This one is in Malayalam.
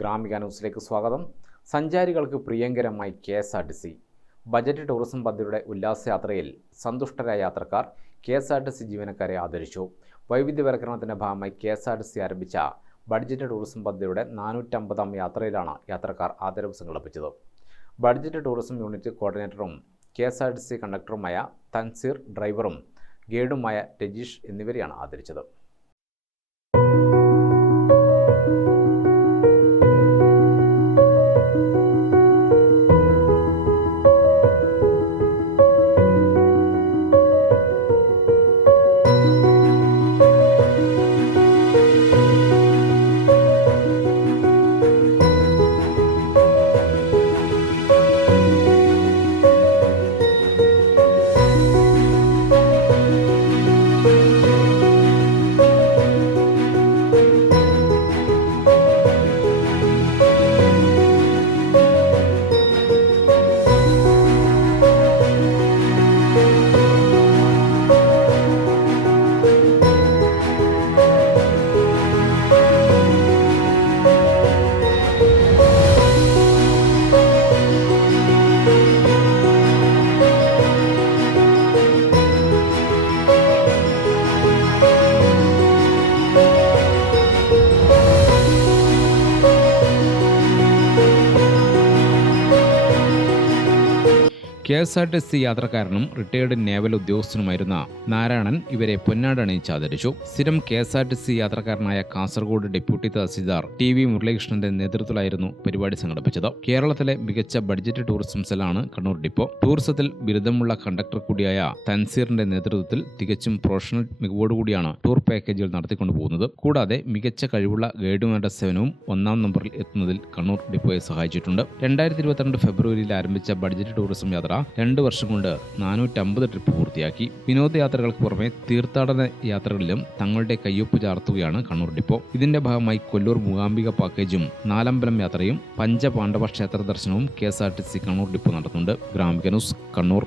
ഗ്രാമിക ന്യൂസിലേക്ക് സ്വാഗതം. സഞ്ചാരികൾക്ക് പ്രിയങ്കരമായി KSRTC ബജറ്റ് ടൂറിസം പദ്ധതിയുടെ ഉല്ലാസയാത്രയിൽ സന്തുഷ്ടരായ യാത്രക്കാർ KSRTC ജീവനക്കാരെ ആദരിച്ചു. വൈവിധ്യവൽക്കരണത്തിൻ്റെ ഭാഗമായി KSRTC ആരംഭിച്ച ബഡ്ജറ്റ് ടൂറിസം പദ്ധതിയുടെ 450ാം യാത്രയിലാണ് യാത്രക്കാർ ആദരവ് സംഘടിപ്പിച്ചത്. Budget tourism unit കോർഡിനേറ്ററും KSRTC കണ്ടക്ടറുമായ Thanseer, ഡ്രൈവറും ഗൈഡുമായ രജീഷ് എന്നിവരെയാണ് ആദരിച്ചത്. KSRTC യാത്രക്കാരനും റിട്ടയേർഡ് നേവൽ ഉദ്യോഗസ്ഥനുമായിരുന്ന നാരായണൻ ഇവരെ പൊന്നാടണിയിച്ച് ആദരിച്ചു. സ്ഥിരം KSRTC യാത്രക്കാരനായ Kasaragod deputy tahsildar TV മുരളീകൃഷ്ണന്റെ നേതൃത്വത്തിലായിരുന്നു പരിപാടി സംഘടിപ്പിച്ചത്. കേരളത്തിലെ മികച്ച budget tourism സെല്ലാണ് Kannur depot. ടൂറിസത്തിൽ ബിരുദമുള്ള conductor കൂടിയായ തൻസീറിന്റെ നേതൃത്വത്തിൽ തികച്ചും പ്രൊഫഷണൽ മികവോടുകൂടിയാണ് ടൂർ പാക്കേജുകൾ നടത്തിക്കൊണ്ടുപോകുന്നത്. കൂടാതെ മികച്ച കഴിവുള്ള ഗൈഡുമാരുടെ സേവനവും 1ാം നമ്പറിൽ എത്തുന്നതിൽ കണ്ണൂർ ഡിപ്പോയെ സഹായിച്ചിട്ടുണ്ട്. 2022 ഫെബ്രുവരിയിൽ ആരംഭിച്ച ബഡ്ജറ്റ് ടൂറിസം യാത്ര 2 വർഷം കൊണ്ട് 450 ട്രിപ്പ് പൂർത്തിയാക്കി. വിനോദയാത്രകൾക്ക് പുറമെ തീർത്ഥാടന യാത്രകളിലും തങ്ങളുടെ കയ്യൊപ്പ് ചാർത്തുകയാണ് കണ്ണൂർ ഡിപ്പോ. ഇതിന്റെ ഭാഗമായി കൊല്ലൂർ മൂകാംബിക പാക്കേജും 4 യാത്രയും പഞ്ചപാണ്ഡവ ക്ഷേത്ര ദർശനവും KSRTC കണ്ണൂർ ഡിപ്പോ നടത്തുന്നുണ്ട്. ഗ്രാമിക ന്യൂസ്, കണ്ണൂർ.